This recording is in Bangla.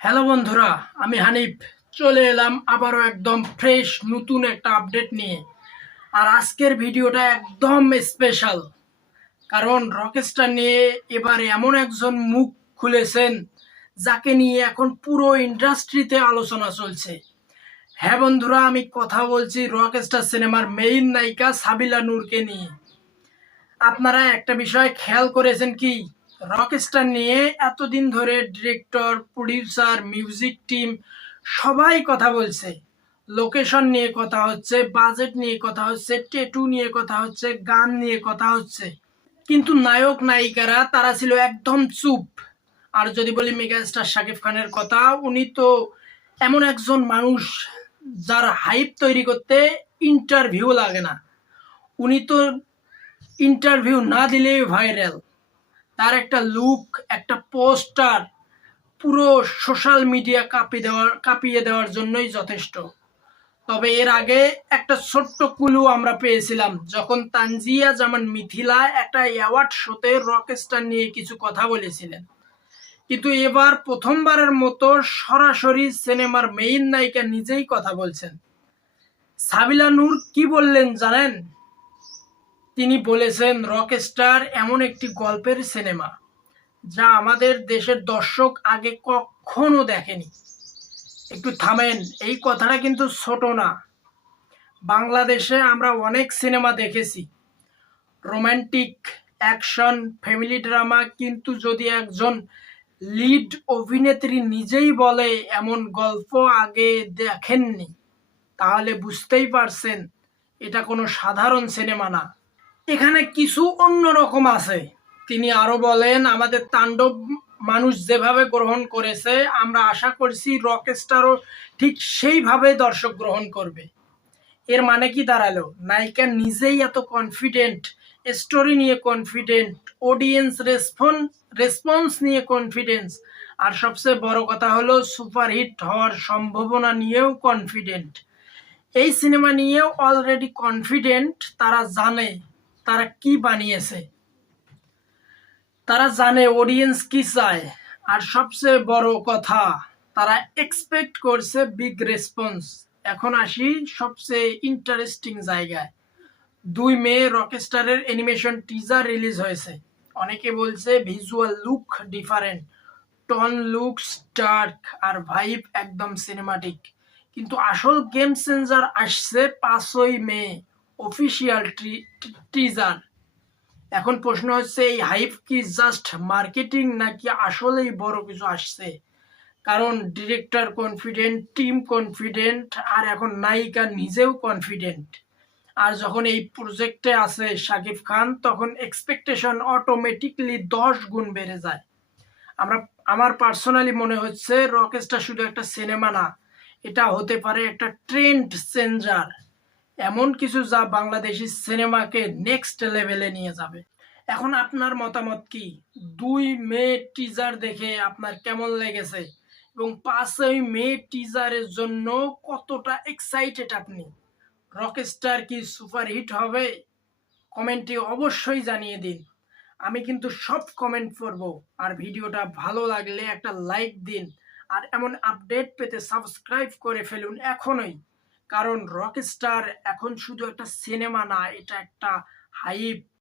হ্যালো বন্ধুরা, আমি হানিফ চলে এলাম আবারও একদম ফ্রেশ নতুন একটা আপডেট নিয়ে। আর আজকের ভিডিওটা একদম স্পেশাল, কারণ রকস্টার নিয়ে এবার এমন একজন মুখ খুলেছেন যাকে নিয়ে এখন পুরো ইন্ডাস্ট্রিতে আলোচনা চলছে। হ্যাঁ বন্ধুরা, আমি কথা বলছি রকস্টার সিনেমার মেইন নায়িকা সাবিলা নূরকে নিয়ে। আপনারা একটা বিষয় খেয়াল করেছেন কি, রকস্টার নিয়ে এতদিন ধরে ডিরেক্টর, প্রডিউসার, মিউজিক টিম সবাই কথা বলছে। লোকেশন নিয়ে কথা হচ্ছে, বাজেট নিয়ে কথা হচ্ছে, ট্যাটু নিয়ে কথা হচ্ছে, গান নিয়ে কথা হচ্ছে, কিন্তু নায়ক নায়িকারা তারা ছিল একদম চুপ। আর যদি বলি মেগাস্টার শাকিব খানের কথা, উনি তো এমন একজন মানুষ যার হাইপ তৈরি করতে ইন্টারভিউ লাগে না। উনি তো ইন্টারভিউ না দিলেই ভাইরাল। তার একটা লুক, একটা পোস্টার পুরো সোশ্যাল মিডিয়া কাঁপিয়ে দেওয়ার জন্যই যথেষ্ট। তবে এর আগে একটা ছোট্ট ক্লু আমরা পেয়েছিলাম, যখন তানজিয়া জামান মিথিলা একটা অ্যাওয়ার্ড শোতে রকস্টার নিয়ে কিছু কথা বলেছিলেন। কিন্তু এবার প্রথমবারের মতো সরাসরি সিনেমার মেইন নায়িকা নিজেই কথা বলছেন। সাবিলা নূর কি বললেন জানেন? তিনি বলেছেন রকস্টার এমন একটি গল্পের সিনেমা যা আমাদের দেশের দর্শক আগে কখনো দেখেনি। একটু থামেন, এই কথাটা কিন্তু ছোট না। বাংলাদেশে আমরা অনেক সিনেমা দেখেছি, রোমান্টিক, অ্যাকশন, ফ্যামিলি ড্রামা, কিন্তু যদি একজন লিড অভিনেত্রী নিজেই বলে এমন গল্প আগে দেখেননি, তাহলে বুঝতেই পারছেন এটা কোনো সাধারণ সিনেমা না। এখানে কিছু অন্যরকম আছে। তিনি আরো বলেন, আমাদের তাণ্ডব মানুষ যেভাবে গ্রহণ করেছে, আমরা আশা করছি রকস্টারও ঠিক সেইভাবে দর্শক গ্রহণ করবে। এর মানে কি দাঁড়ালো? নায়িকা নিজেই এত কনফিডেন্ট, স্টোরি নিয়ে কনফিডেন্ট, অডিয়েন্স রেসপন্স নিয়ে কনফিডেন্স, আর সবচেয়ে বড় কথা হলো সুপারহিট হওয়ার সম্ভাবনা নিয়েও কনফিডেন্ট। এই সিনেমা নিয়েও অলরেডি কনফিডেন্ট। তারা জানে তারা কি বানিয়েছে, তারা জানে অডিয়েন্স কি চায়, আর সবচেয়ে বড় কথা তারা এক্সপেক্ট করছে বিগ রেসপন্স। এখন আসি সবচেয়ে ইন্টারেস্টিং জায়গায়। 2 মে রকস্টারের অ্যানিমেশন টিজার রিলিজ হয়েছে। অনেকে বলছে visual look different, tone looks dark, আর ভাইব একদম সিনেমাটিক। কিন্তু আসল গেম চেঞ্জার আসছে 5ই মে, অফিসিয়াল টিজার। এখন প্রশ্ন হচ্ছে, এই হাইপ কি জাস্ট মার্কেটিং নাকি আসলেই বড় কিছু আসছে? কারণ ডিরেক্টর কনফিডেন্ট, টিম কনফিডেন্ট, আর এখন নায়িকা নিজেও কনফিডেন্ট। আর যখন এই প্রজেক্টে আছে শাকিব খান, তখন এক্সপেকটেশন অটোমেটিকলি 10 গুণ বেড়ে যায়। আমার পার্সোনালি মনে হচ্ছে রকস্টার শুধু একটা সিনেমা না, এটা হতে পারে একটা ট্রেন্ড চেঞ্জার, এমন কিছু যা বাংলাদেশি সিনেমাকে নেক্সট লেভেলে নিয়ে যাবে। এখন আপনার মতামত কি? 2 মে টিজার দেখে আপনার কেমন লেগেছে, এবং 5ই মে টিজারের জন্য কতটা এক্সাইটেড আপনি? রকস্টার কি সুপারহিট হবে? কমেন্টে অবশ্যই জানিয়ে দিন। আমি কিন্তু সব কমেন্ট পড়ব। আর ভিডিওটা ভালো লাগলে একটা লাইক দিন, আর এমন আপডেট পেতে সাবস্ক্রাইব করে ফেলুন এখনই। কারণ রকস্টার এখন শুধু একটা সিনেমা না, এটা একটা হাইপ।